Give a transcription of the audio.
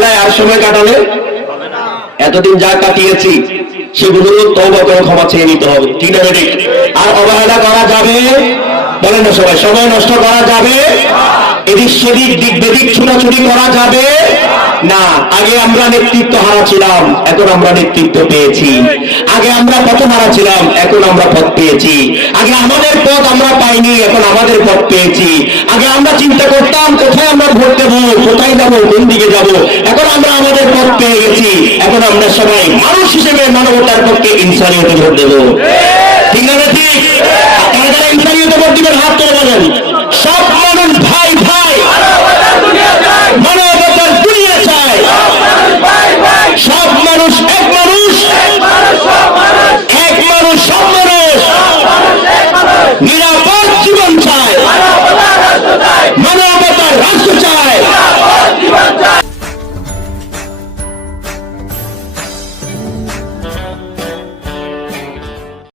অবহেলায় আর সময় কাটালে এতদিন যা কাটিয়েছি সেগুলো তওবা করে ক্ষমা চেয়ে নিতে হবে, ঠিক না? আর অবহেলা করা যাবে? বলেন না সবাই, সময় নষ্ট করা যাবে? এদিক সেদিক দিক বেদিক ছুটাছুটি করা যাবে না। আগে আমরা নেতৃত্ব হারা ছিলাম, এখন আমরা নেতৃত্ব পেয়েছি। আগে আমরা পথ হারা ছিলাম, এখন আমরা পথ পেয়েছি। আগে আমাদের পথ আমরা পাইনি, এখন আমাদের পথ পেয়েছি। আগে আমরা চিন্তা করতাম কোথায় আমরা ভোট দেবো, কোথায় যাবো, কোন দিকে যাবো, এখন আমরা আমাদের পথ পেয়ে গেছি। এখন আমরা সবাই মানুষ হিসেবে মানবতার পক্ষে ইনসানিয়তে ভোট দেবো, ঠিক না? ঠিক? আপনারা যারা ইনসানিয়তে ভোট দিবেন হাত তুলে বলেন।